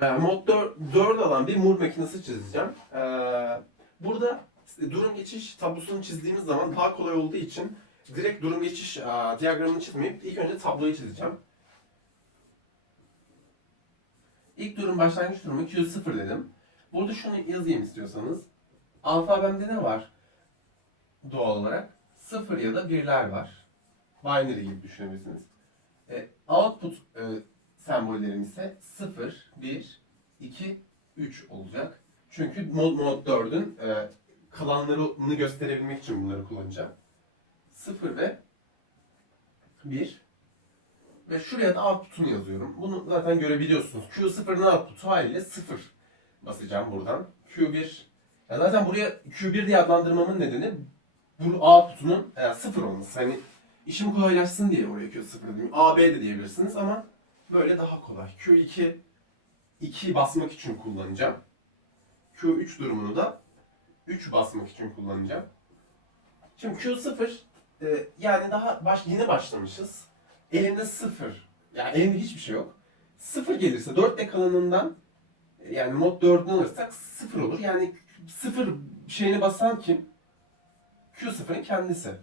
Ee, mod 4, 4 alan bir Moore makinesi çizeceğim. Ee, burada durum geçiş tablosunu çizdiğimiz zaman daha kolay olduğu için direkt durum geçiş e, diyagramını çizmeyip ilk önce tabloyu çizeceğim. İlk durum başlangıç durumu Q0 dedim. Burada şunu yazayım istiyorsanız. Alfabemde ne var? Doğal olarak 0 ya da 1'ler var. Binary gibi düşünebilirsiniz. E, output e, sembollerim ise 0, 1, 2, 3 olacak. Çünkü mod, mod 4'ün e, kalanlarını gösterebilmek için bunları kullanacağım. 0 ve 1 ve şuraya da output'unu yazıyorum. Bunu zaten görebiliyorsunuz. Q0'ın output'u haliyle 0 basacağım buradan. Q1 ya zaten buraya Q1 diye adlandırmamın nedeni bu output'unun e, 0 olması. Hani işim kolaylaşsın diye oraya Q0 diyeyim. AB de diyebilirsiniz ama böyle daha kolay. Q2 2 basmak için kullanacağım. Q3 durumunu da 3 basmak için kullanacağım. Şimdi Q0 e, yani daha baş, yeni başlamışız. Elimde 0. Yani elimde hiçbir şey yok. 0 gelirse 4 kalanından yani mod 4'ünü alırsak 0 olur. Yani 0 şeyini basan kim? Q0'ın kendisi.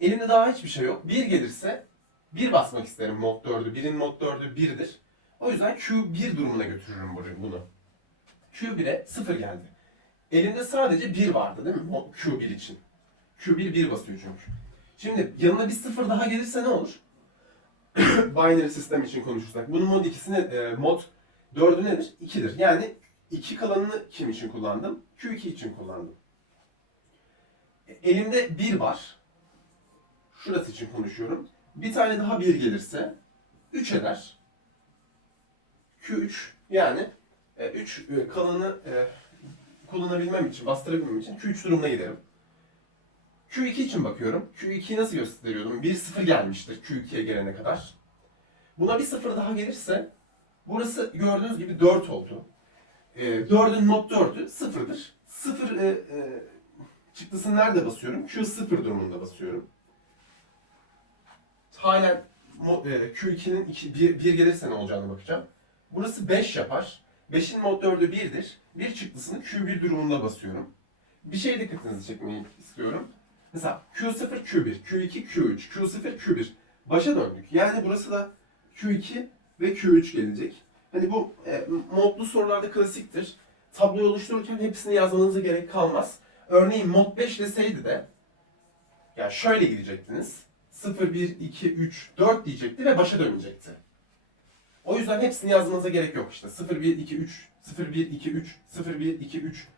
Elimde daha hiçbir şey yok. 1 gelirse 1 basmak isterim mod 4'ü. 1'in mod 4'ü 1'dir. O yüzden Q1 durumuna götürürüm bunu- bunu. Q1'e 0 geldi. Elimde sadece 1 vardı değil mi? Mod Q1 için. Q1 1 basıyor çünkü. Şimdi yanına bir 0 daha gelirse ne olur? Binary sistem için konuşursak. Bunun mod 2'sine e, mod 4'ü nedir? 2'dir. Yani 2 kalanını kim için kullandım? Q2 için kullandım. E, Elimde 1 var. Şurası için konuşuyorum. Bir tane daha 1 gelirse 3 eder. Q3 yani 3 kalanı e, kullanabilmem için, bastırabilmem için Q3 durumuna giderim. Q2 için bakıyorum. Q2'yi nasıl gösteriyordum? 1-0 gelmiştir Q2'ye gelene kadar. Buna bir 0 daha gelirse burası gördüğünüz gibi 4 oldu. E, 4'ün mod 4'ü 0'dır. 0 e, e, çıktısını nerede basıyorum? Q0 durumunda basıyorum. Halen mo- e, Q2'nin 1, 1 gelirse ne olacağını bakacağım. Burası 5 yapar. 5'in mod 4'ü 1'dir. 1 çıktısını Q1 durumunda basıyorum. Bir şey dikkatinizi çekmeyi istiyorum. Mesela Q0 Q1, Q2 Q3, Q0 Q1. Başa döndük. Yani burası da Q2 ve Q3 gelecek. Hani bu e, modlu sorularda klasiktir. Tabloyu oluştururken hepsini yazmanıza gerek kalmaz. Örneğin mod 5 deseydi de ya şöyle gidecektiniz. 0, 1, 2, 3, 4 diyecekti ve başa dönecekti. O yüzden hepsini yazmanıza gerek yok işte. 0, 1, 2, 3, 0, 1, 2, 3, 0, 1, 2, 3.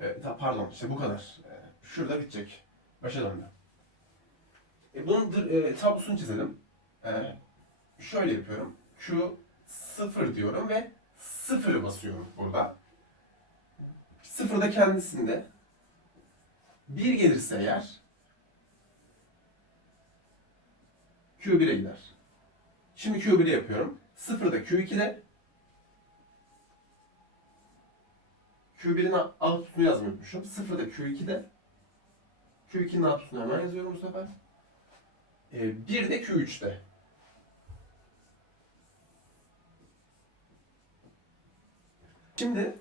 E, pardon işte bu kadar. E, şurada bitecek. Başa döndü. E, bunun e, tablosunu çizelim. E, şöyle yapıyorum. Q 0 diyorum ve 0'ı basıyorum burada. 0 da kendisinde. 1 gelirse eğer Q1'e gider. Şimdi Q1'i yapıyorum. 0'da Q2'de Q1'in output'unu yazmayı unutmuşum. 0'da Q2'de Q2'nin output'unu hemen yazıyorum bu sefer. Ee, bir de Q3'te. Şimdi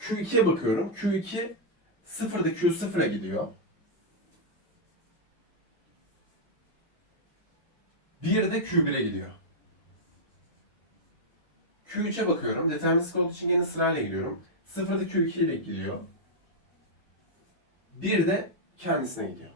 Q2'ye bakıyorum. Q2 0'da Q0'a gidiyor. Bir de Q1'e gidiyor. Q3'e bakıyorum. Deterministik olduğu için yine sırayla gidiyorum. 0'da Q2 ile gidiyor. Bir de kendisine gidiyor.